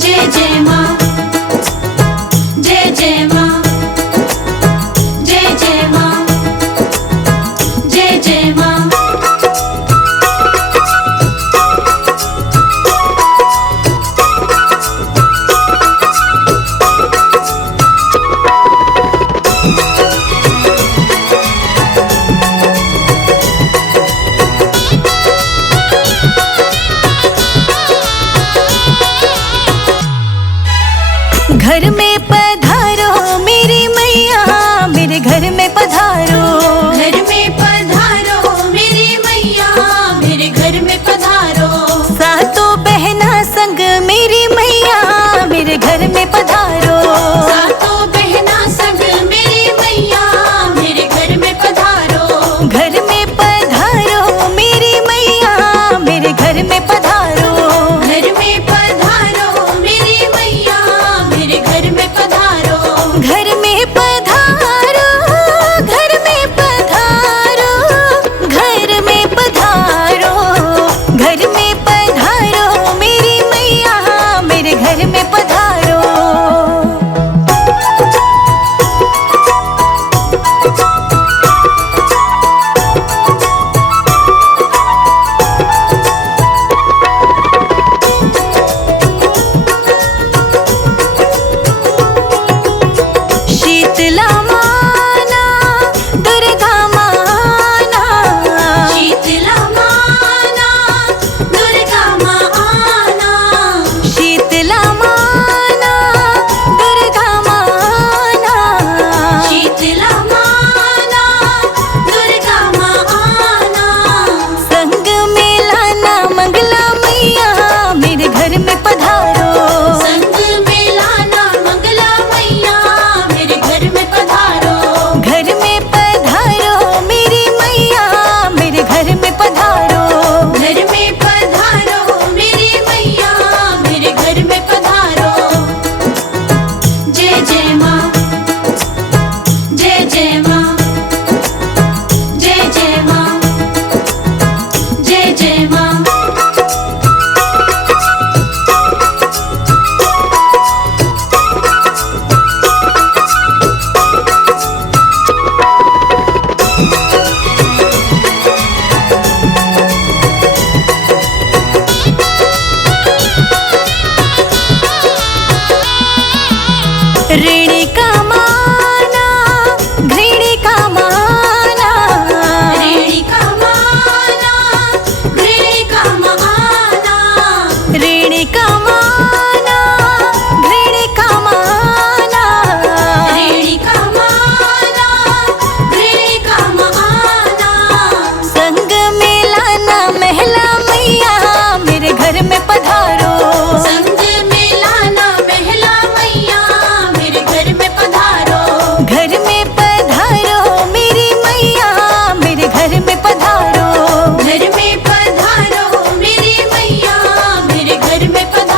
जय जय माँ, जय जय माँ, जय जय माँ, जय जय माँ। घर में पधारो मेरी मैया, मेरे घर में पधारो। घर में पधारो मेरी मैया, मेरे घर में पधारो। सातों बहना संग मेरी मैया, मेरे घर में पधारो। सातों बहना संग मेरी मैया, मेरे घर में पधारो। घर में पधारो मेरी मैया, मेरे घर में पधारो। घर में पधारो मेरी मैया, मेरे घर में पधारो। घर में पधारो, घर में पधारो, घर में पधारो। घर में पधारो मेरी मैया, मेरे घर में पधारो। शीतला माना, दुर्गा माना। शीतला माना, दुर्गा माँ आना। शीतला माना, दुर्गा माना। शीतला माना, दुर्गा माँ आना। संग में लाना मंगला मैया, मेरे घर में पधारो। संग में लाना मंगला मैया, मेरे घर में पधारो। घर में पधारो मेरी मैया, मेरे घर में पधारो। घर में पधारो मेरी मैया, मेरे घर में पधारो। जय जय माँ, जय जय माँ, जय जय माँ, जय जय माँ। ऋणी का माना, घृणी का माना। ऋणी का माना, घृणी का माना। ऋणी का माना, घृणी का माना। ऋणी का माना, घृणी का माना। संग में लाना महला मैया, मेरे घर में पधारो। संग में लाना महला मैया, मेरे घर में पधारो। घर में पधारो मेरी मैया, मेरे घर में पधारो। घर में पधारो मेरी मैया, मेरे घर में पधारो।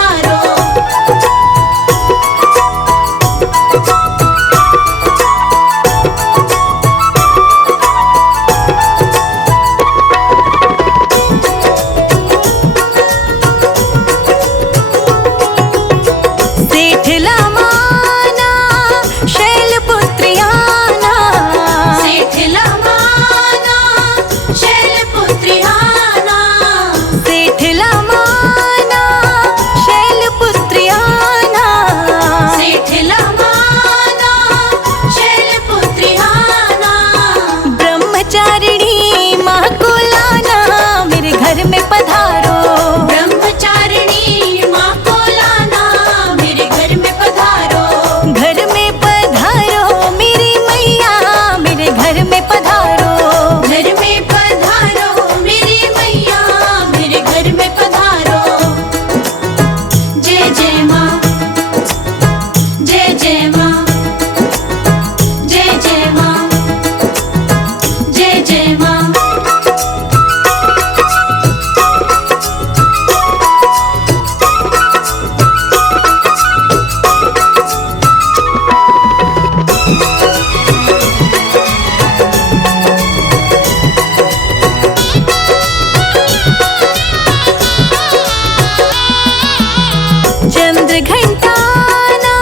चंद्र घंटाना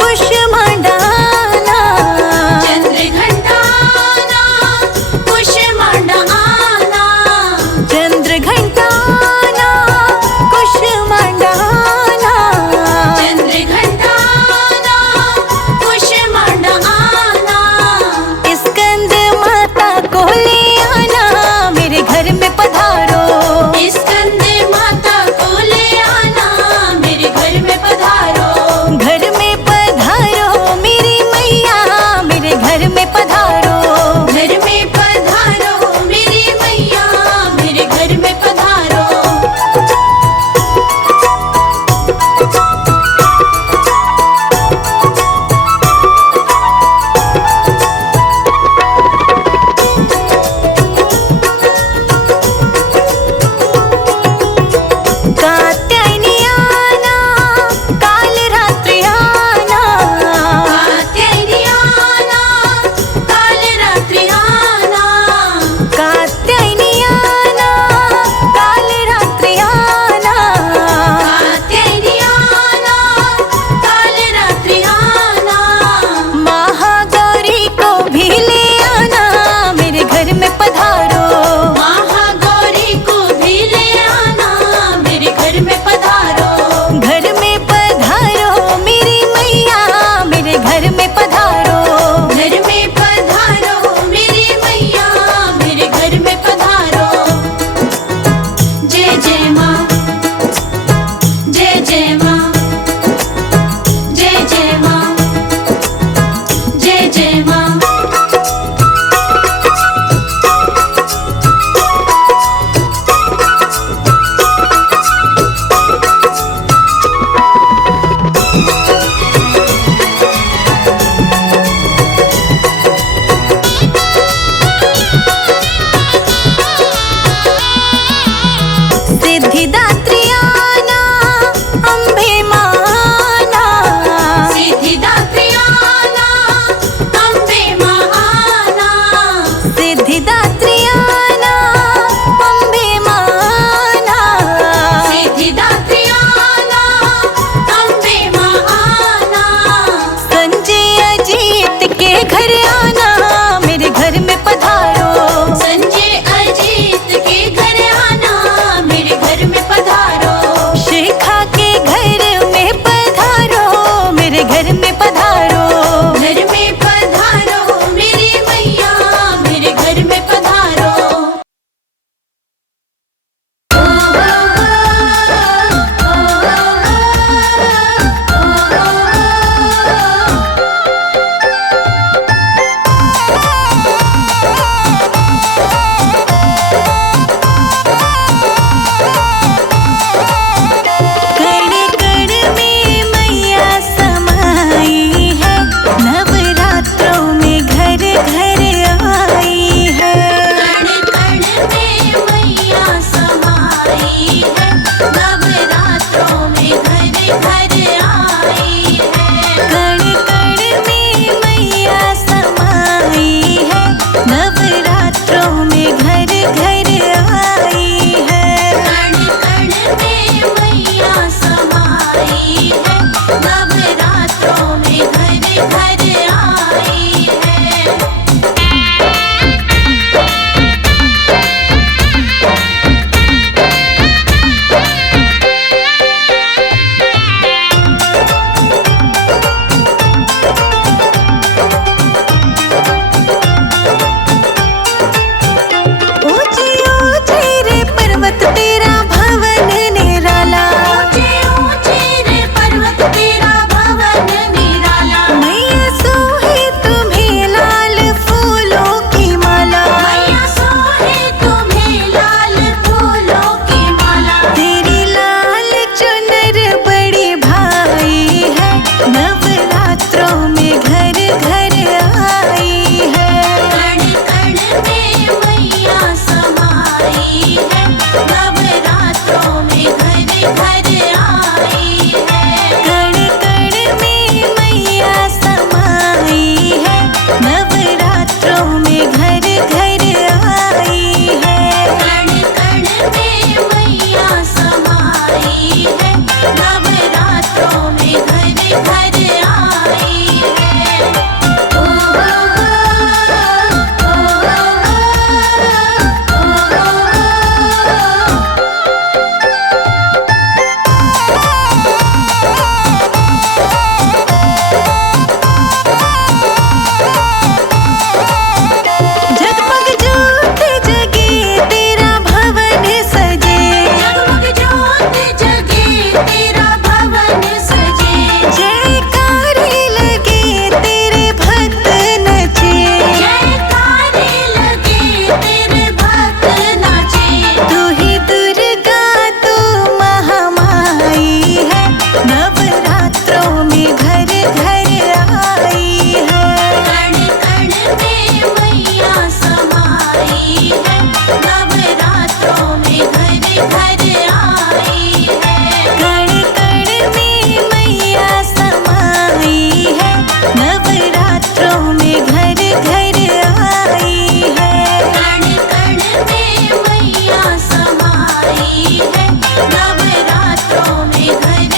कुष्मांडाना, चंद्र घंटाना कुष्मांडाना, चंद्र घंटाना कुष्मांडाना, चंद्र घंटाना कुष्मांडाना। स्कंद माता को ले आना, मेरे घर में पधारो। स्कंद माता को ले आना, मेरे घर में पधारो। घर में पधारो मेरी मैया, मेरे घर में पधारो। घर में पधारो मेरी मैया, मेरे घर में पधारो। कात्यायनी आना, काल रात्रि आना, कात्यायनी आना, काल रात्रि आना, कात्यायनी आना, काल रात्रि आना, कात्यायनी आना, काल रात्रि आना। महागौरी को भी ले आना, मेरे घर में पधारो। महागौरी को भी ले आना, मेरे घर में पधारो। घर में पधारो मेरी मैया, मेरे घर में पधारो। घर में पधारो मेरी मैया, मेरे घर में पधारो। जय जय माँ, जय जय माँ, जय जय माँ, जय जय माँ। सिद्धिदात्री आना, अम्बे माँ आना, सिद्धिदात्री आना, अम्बे माँ आना। सिद्धिदात्री आना, अम्बे माँ आना, सिद्धिदात्री आना, अम्बे माँ आना। संजय अजीत के घर आना, मेरे घर में पधारो। संजय अजीत के घर आना, मेरे घर में पधारो। शिखा के घर में पधारो, मेरे घर में पधारो। घर में पधारो मेरी मैया, मेरे घर में पधारो। कण कण में मैया समाई है, नवरात्रों में घर घर आई है। कण कण में मैया समाई है, नवरात्रों में घर घर आई है। कण कण में मैया समाई है, नवरात्रों में घर घर आई है। कण कण में मैया समाई है, नवरात्रों में घर घर आई है। ऊंचे ऊंचे रे पर्वत तेरा भवन निराला, ऊंचे ऊंचे रे पर्वत तेरा भवन निराला। मैया सोहे तुम्हें लाल फूलों की माला। मैया सोहे तुम्हें लाल फूलों की माला। तेरी लाल चुनर बड़ी भाई है, नवरात्रों में घर घर आई है। कण कण में मैया समाई है, नवरात्रों में घर घर आई है। कण कण में मैया समाई है, नवरात्रों में घर घर आई है। कण कण में मैया समाई है, नवरात्रों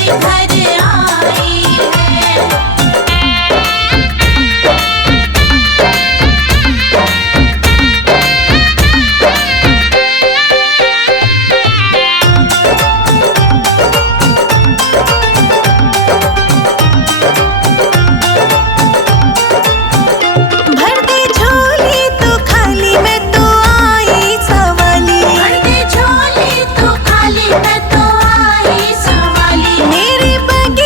घर आई है। भर दे झोली तो खाली मैं तो आई सवाली, भर दे झोली तो खाली मैं तो आई सवाली। मेरे बगिया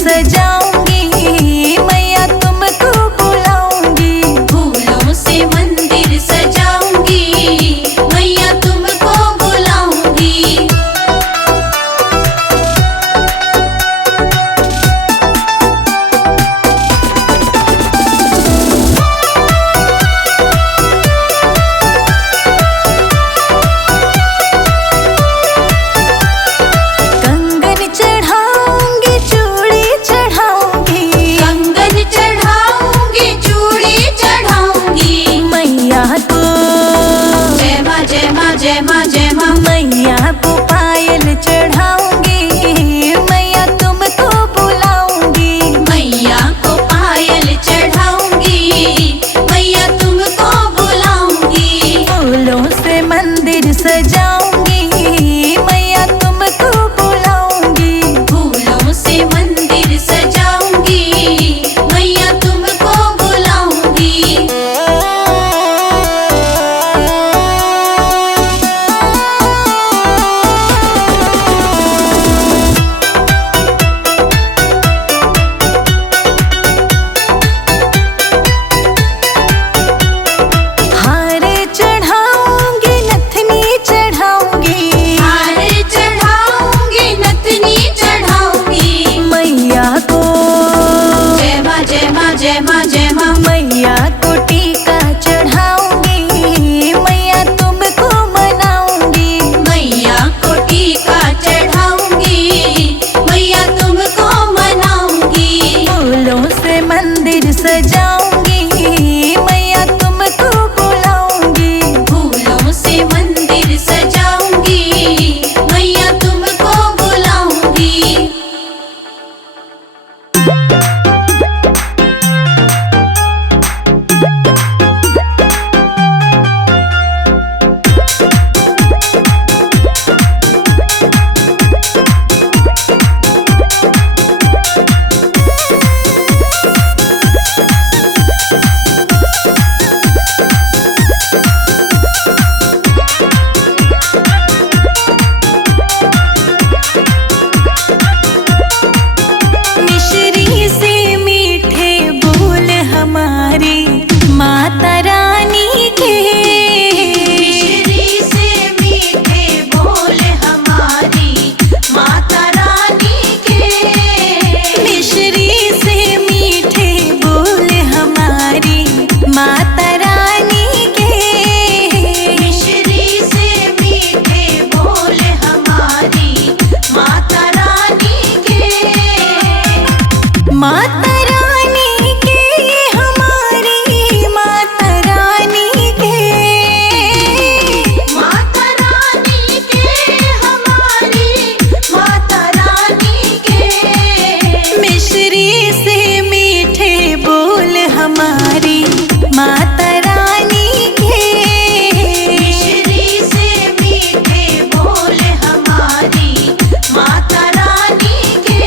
सजाऊंगी मैया तुमको बुलाऊंगी। फूलों से मंदिर सजाऊंगी मैया तुमको बुलाऊंगी। कंगन चढ़ाऊंगी चूड़ी चढ़ाऊंगी। कंगन चढ़ाऊंगी चूड़ी चढ़ाऊंगी। मैया को जय माँ जय माँ जय माँ जय माँ। मैया को पायल चढ़ाऊंगी मैया तुमको बुलाऊंगी। मैया को पायल चढ़ाऊंगी मैया तुमको बुलाऊंगी। फूलों से मंदिर सजाऊंगी मैया तुमको बुलाऊंगी। फूलों से मंदिर सजाऊंगी मैया तुमको बुलाऊंगी। हार चढ़ाऊंगी नथनी चढ़ाऊंगी। हार चढ़ाऊंगी नथनी चढ़ाऊंगी। मैया को जय माँ जय माँ जय माँ जय माँ। मैया को टीका चढ़ाऊंगी मैया तुमको मनाऊंगी। मैया को टीका चढ़ाऊंगी मैया तुमको मनाऊंगी। फूलों से मंदिर सजाऊंगी मैया तुमको बुलाऊंगी। फूलों से मंदिर सजाऊंगी मैया तुमको बुलाऊंगी। मिश्री से मीठे बोल हमारी माता रानी के। मिश्री से मीठे बोल हमारी माता रानी के। मिश्री से मीठे बोल हमारी माता रानी के। मिश्री से मीठे बोल हमारी माता रानी के। माता रानी के हमारी माता रानी के। माता रानी के हमारी माता रानी के। मिश्री से मीठे बोल हमारी माता रानी के। मिश्री से मीठे बोल हमारी माता रानी के।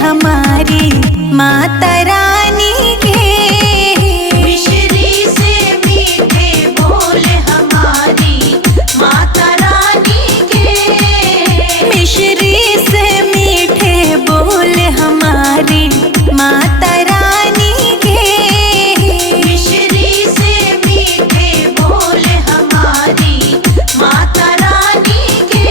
हमारी माता रानी के। मिश्री से मीठे बोल हमारी माता रानी के। मिश्री से मीठे बोल हमारी माता रानी के। मिश्री से मीठे बोल हमारी माता रानी के।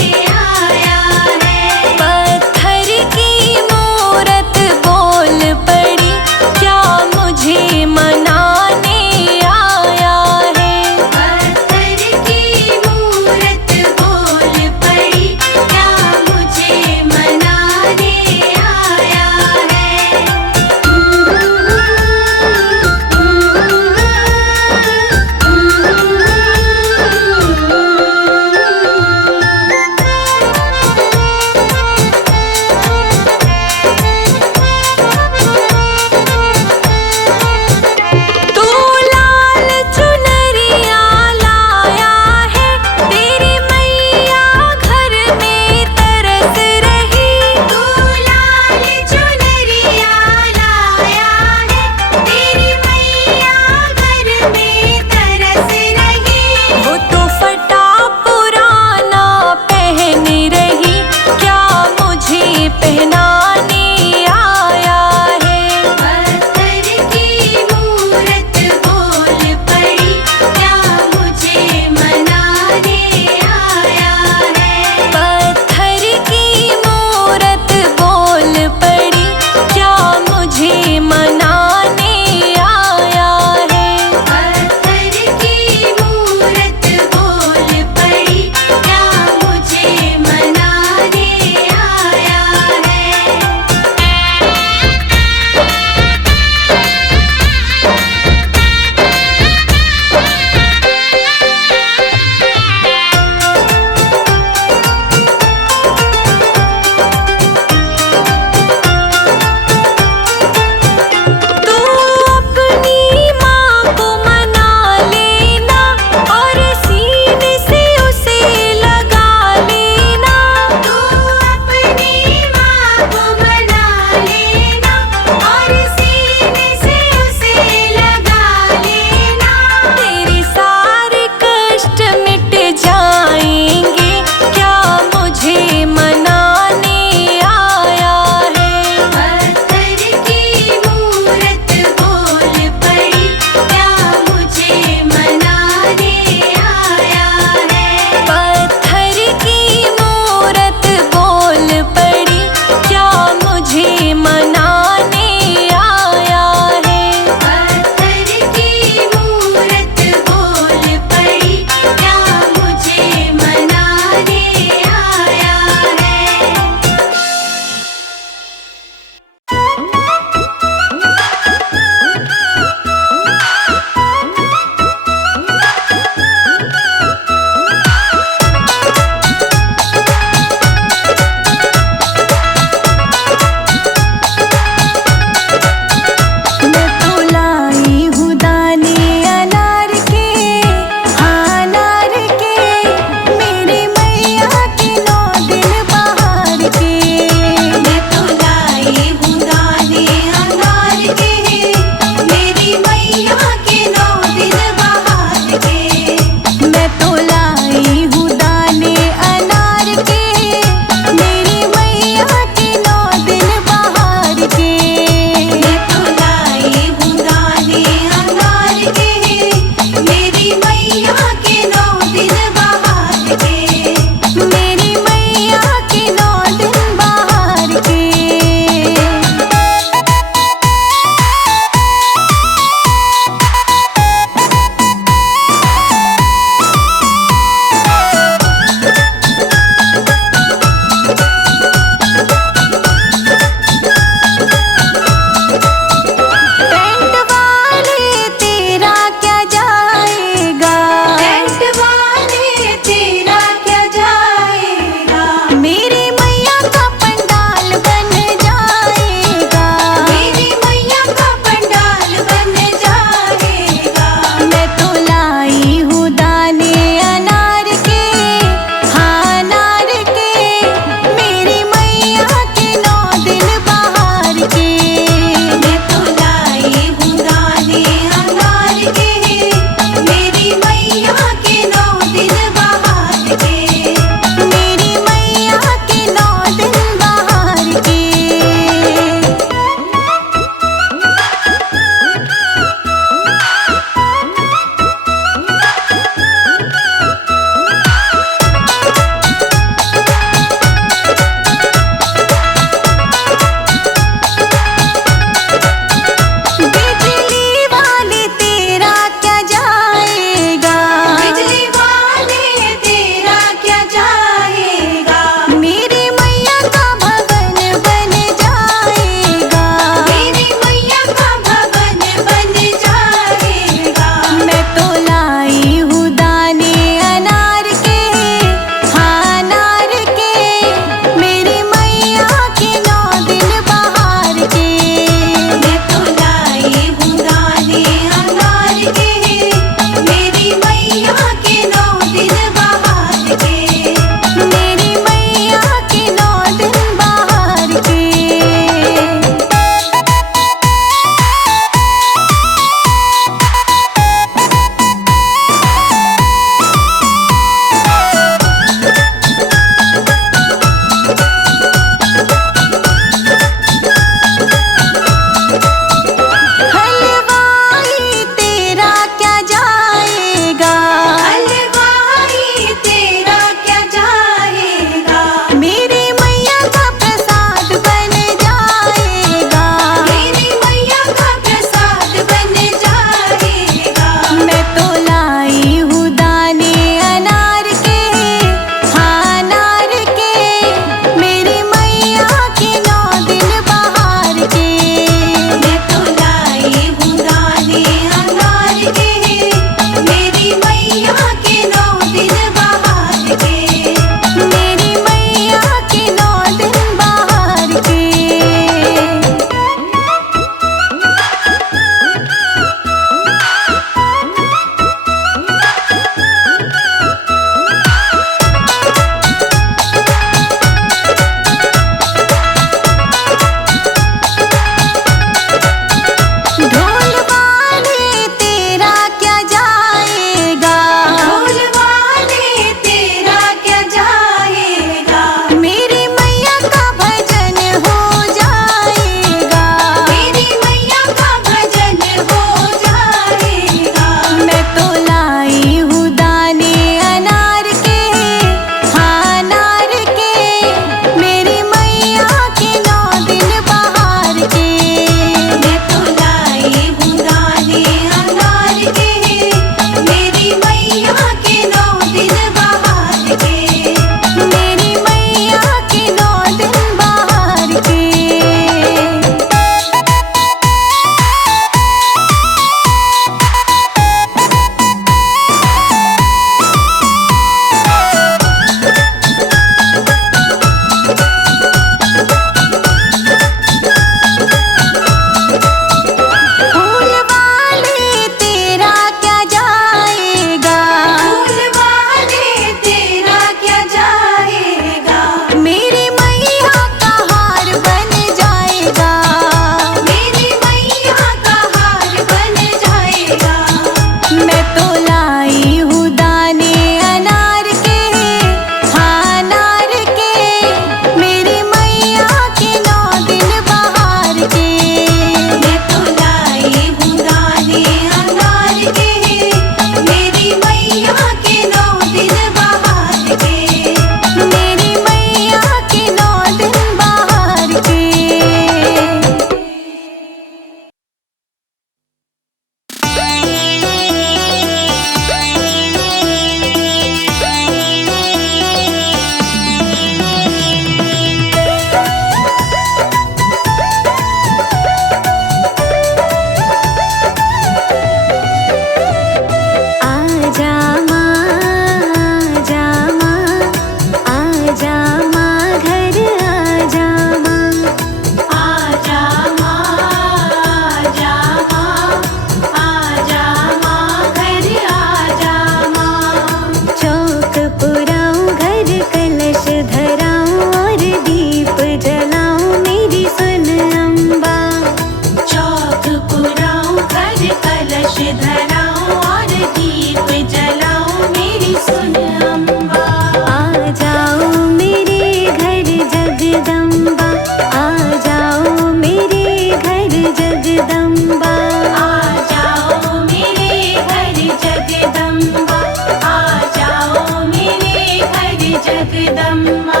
जगदम्बा।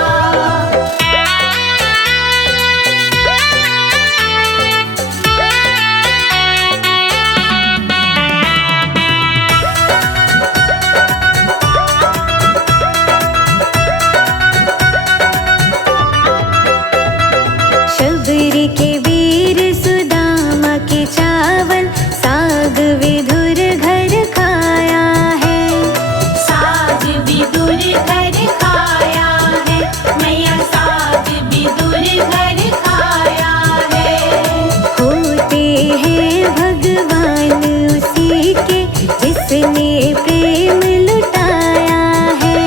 शबरी के वीर सुदामा के चावल साग विधुर घर खाया है। साग विदुर घर खाया है, मैया साग विदुर घर खाया है। होते हैं भगवान उसी के जिसने प्रेम लुटाया है।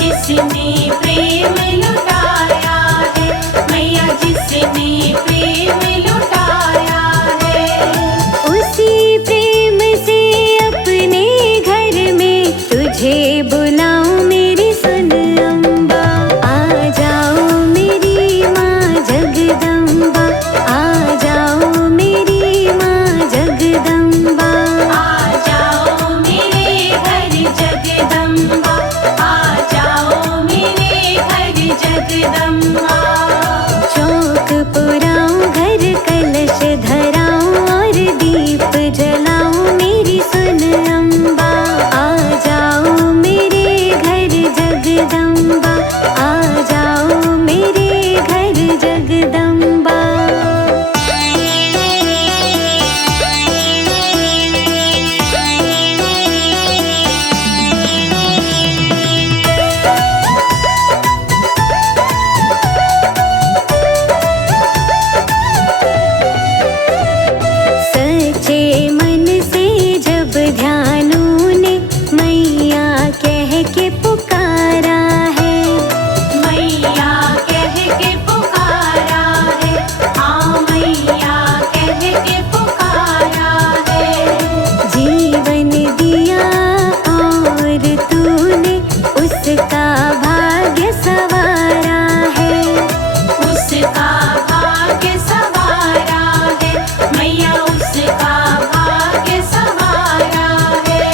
जिसने प्रेम लुटाया है, मैया जिसने प्रेम लुटाया है। उसी प्रेम से अपने घर में तुझे बुलाऊं मेरी सुन अम्बा। आ जाओ मेरी माँ जगदम्बा, आ जाओ मेरी माँ जगदम्बा। आ जाओ मेरे घर जगदम्बा, आ जाओ मेरे घर जगदम्बा। चौक पुराऊं घर कलश धराऊं और दीप जलाऊं मेरी सुन अम्बा। आ जाओ मेरे घर जगदम्बा, आ जाओ मेरे घर जगदम्बा। सच्चे मन से जब ध्यानों ने मैया कह के पुकारा है। मैया कह के पुकारा है, हाँ मैया कह के पुकारा है। जीवन दिया और तूने उसका भाग्य संवारा है। उसका भाग्य सवारा है, मैया उसका भाग्य सवारा है।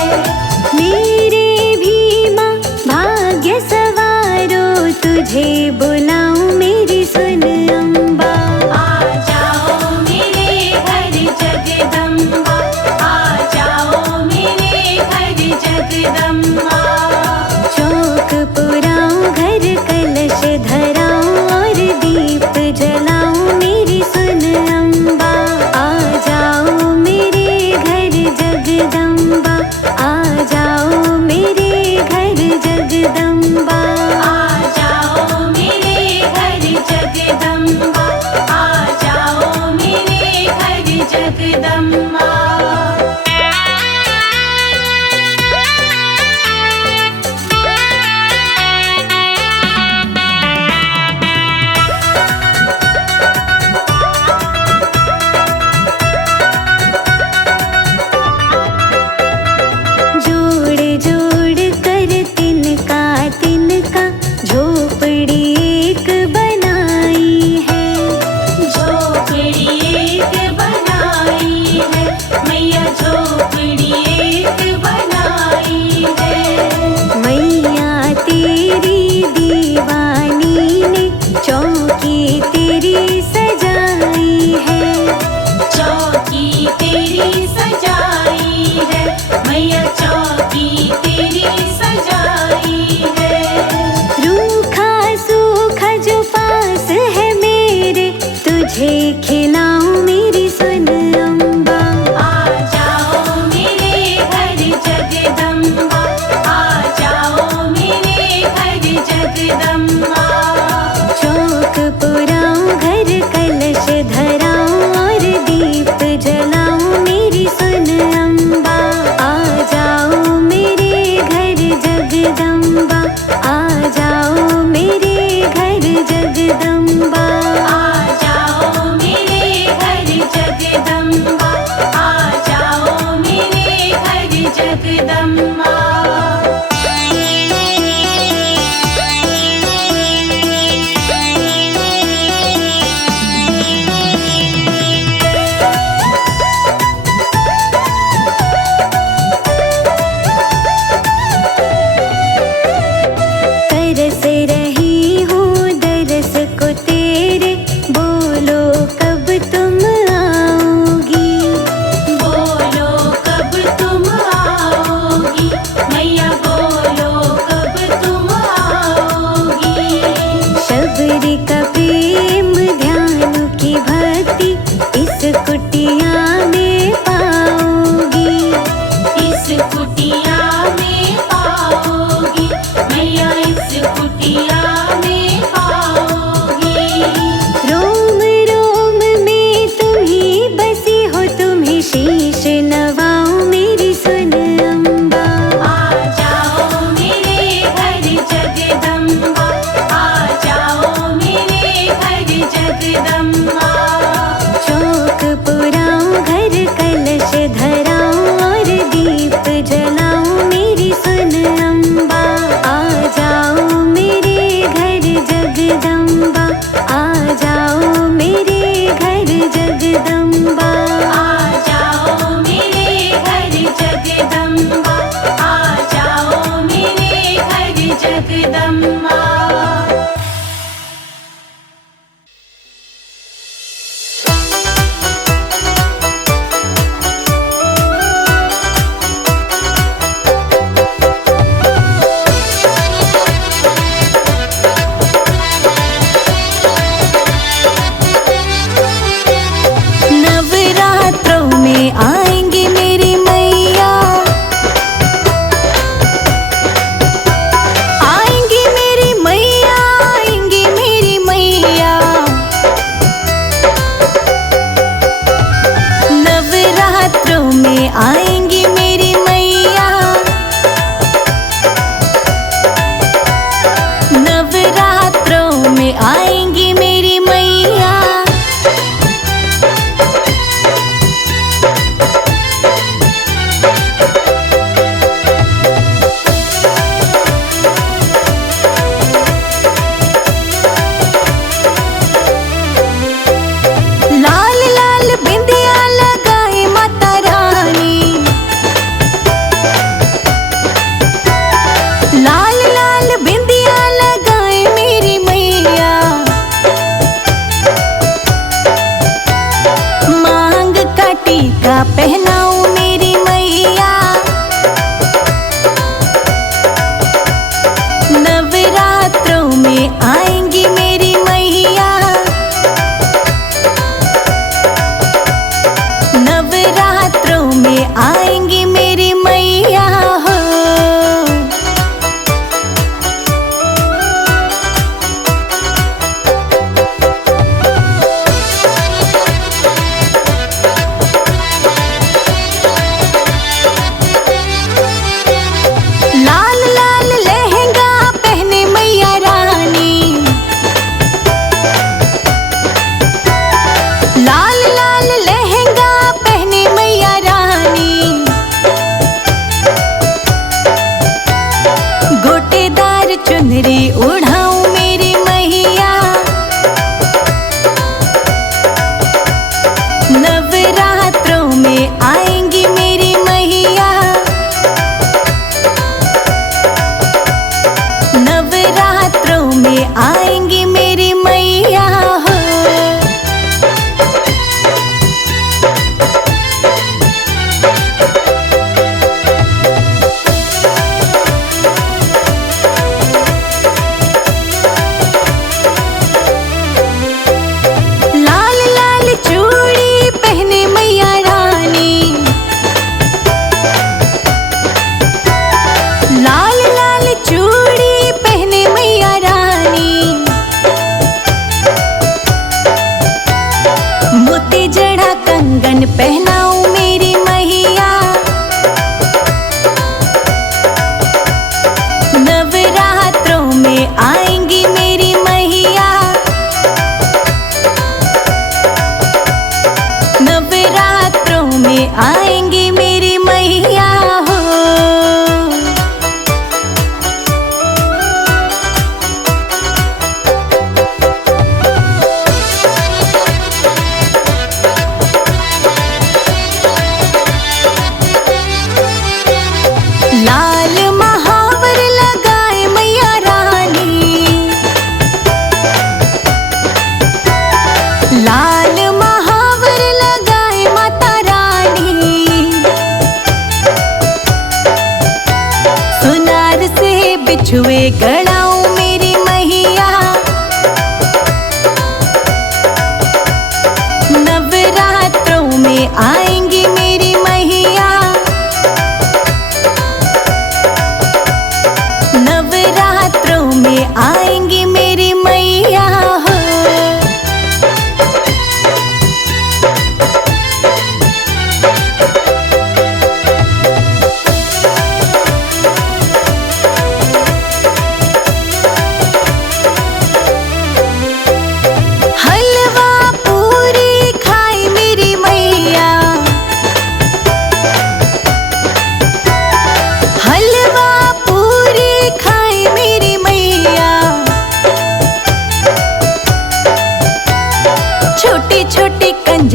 मेरे भी माँ भाग्य सवारो तुझे बुलाऊं मेरी सुन अम्बा। आ जाओ मेरे घर जगदम्बा, आ जाओ मेरे घर जगदम्बा। चौक पुराऊं घर कलश धराऊं और दीप जलाऊं मेरी सुन अम्बा। आ जाओ मेरे घर जगदम्बा, आ जाओ मेरे घर जगदम्बा। आ जाओ मेरे घर जगदम्बा।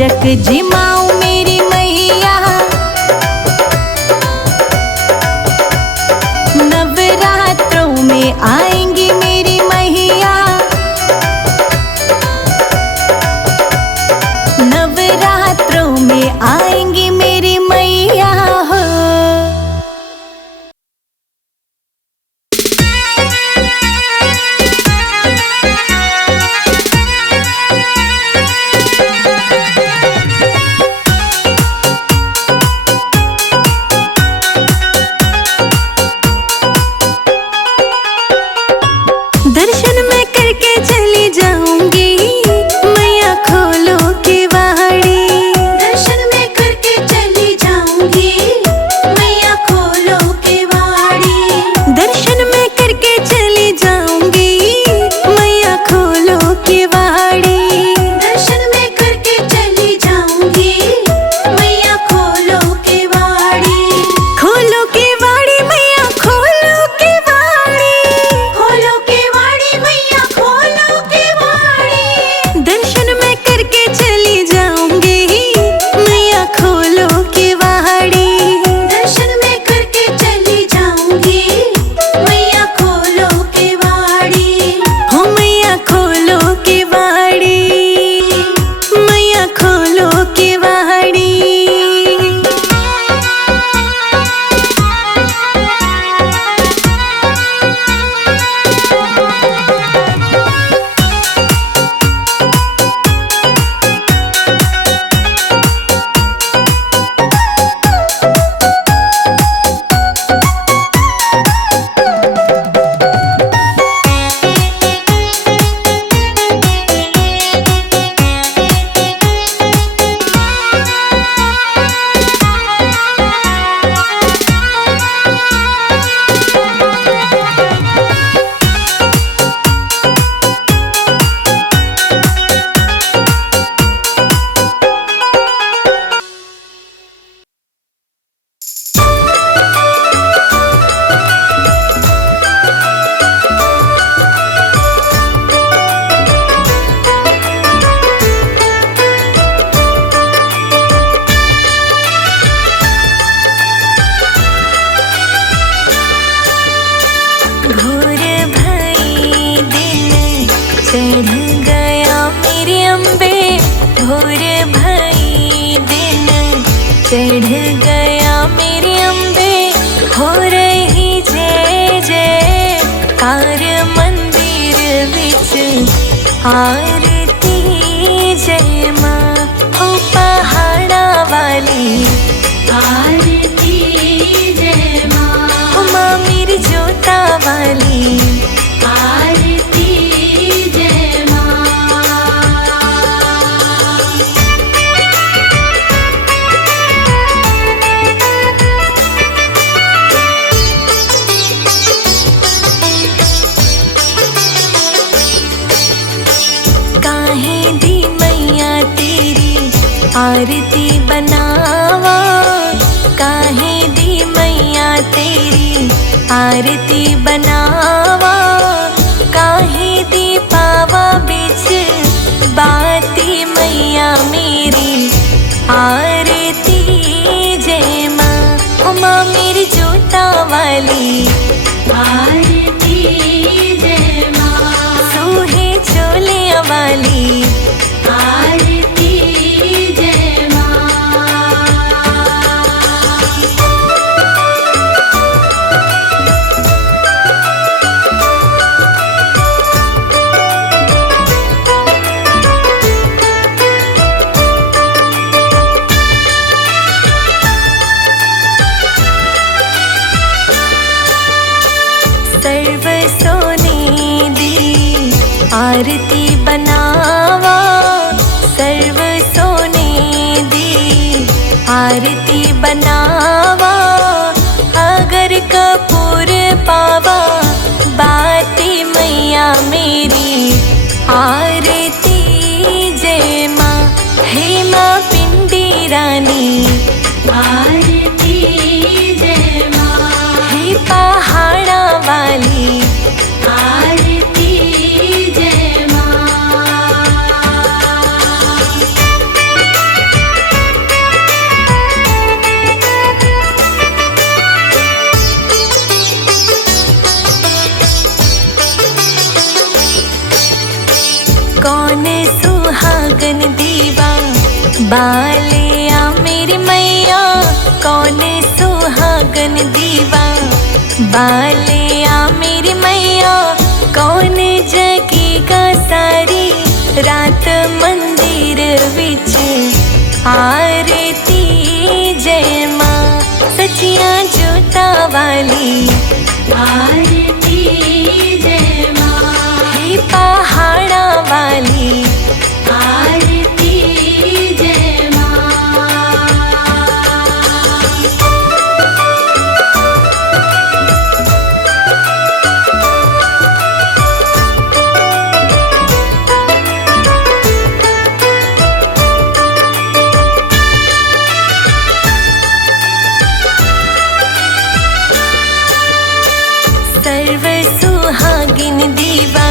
जग जिमाऊं मेरी मैया। नवरात्रों में आएंगी मेरी मैया, नवरात्रों में आएंगी मेरी मैया हो। दर्शन मैं करके चली जाऊंगी, मैया खोलो केवाड़ी। दर्शन मैं करके चली जाऊंगी, मैया खोलो केवाड़ी। दर्शन मैं करके चली जाऊंगी, मैया खोलो केवाड़ी। दर्शन मैं करके चली जाऊंगी, मैया खोलो केवाड़ी। खोलो केवाड़ी मैया खोलो केवाड़ी। खोलो केवाड़ी मैया खोलो केवाड़ी। दर्शन मैं करके चली जाऊंगी, मैया खोलो केवाड़ी। दर्शन मैं करके चली जाऊंगी, मैया खोलो केवाड़ी। हो मैया खोलो केवाड़ी, मैया खोलो केवाड़ी। भोर भई दिन चढ़ गया मेरे अम्बे। भोर भई दिन चढ़ गया मेरे अम्बे। हो रही जय जय कार मंदिर विच आरती जय माँ। हो पहाड़ा वाली आरती जय माँ। हो माँ मेरी जोता वाली आरती जय माँ। काहे दी मैया तेरी आरती बनावा। काहे दी मैया तेरी आरती बनावा। काहे दी पावा बिच बाती मैया मेरी आरती जय माँ। ओ माँ मेरी जोता वाली आरती जय माँ। सोहे चोलिया वाली आरती जय माँ। सर्व सोने दी आरती बनावा। सर्व सोने दी आरती बनावा। अगर कपूर पावा बाती मैया मेरी आरती जय माँ। हे माँ पिंडी रानी आरती जय माँ। हे पहाड़ा वाली आरती जय माँ। कौन सुहागन दीवा बालिया मेरी मैया, कौन सुहागन दीवा बालिया मेरी मैया, कौन जगेगा सारी रात मंदिर विच आरती जय माँ। सचिया जोता वाली आरती जय माँ, हे पहाड़ा वाली आरती जय माँ। सर्व सुहागिन दीवा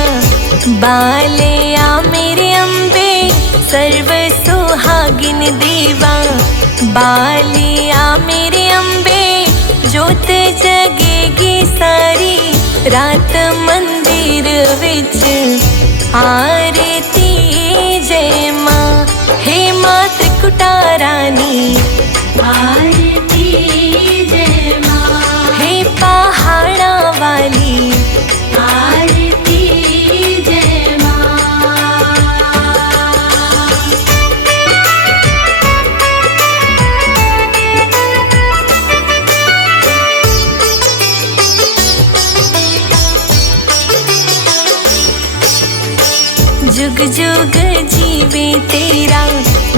बालिया मेरे अम्बे, सर्व सुहागिन दीवा बालिया मेरे अम्बे, जोत जगेगी सारी रात मंदिर विच आरती जय माँ। हे माँ त्रिकुटा रानी आरती जय माँ, हे पहाड़ा वाली आरती जय माँ। जुग जुग जीवे तेरा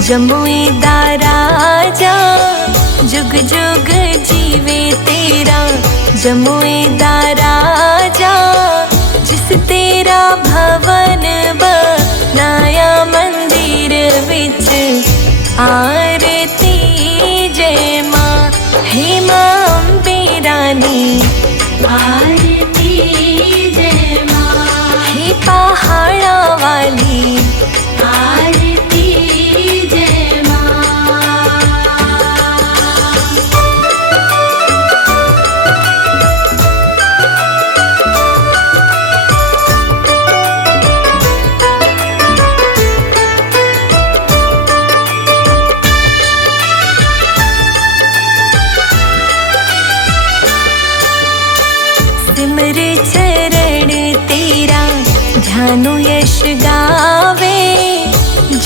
जमुई दा राजा, जुग जुग जीवे तेरा जमुई दा राजा, जिस तेरा भवन बनाया मंदिर विच आरती जय माँ। हे माँ अम्बे रानी आरती जय माँ, हे पहाड़ा वाली आरती जय माँ। सिमर चरण तेरा ध्यानु यश गावे,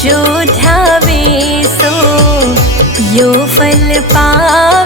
जो ध्यावे सो यो फल पावे।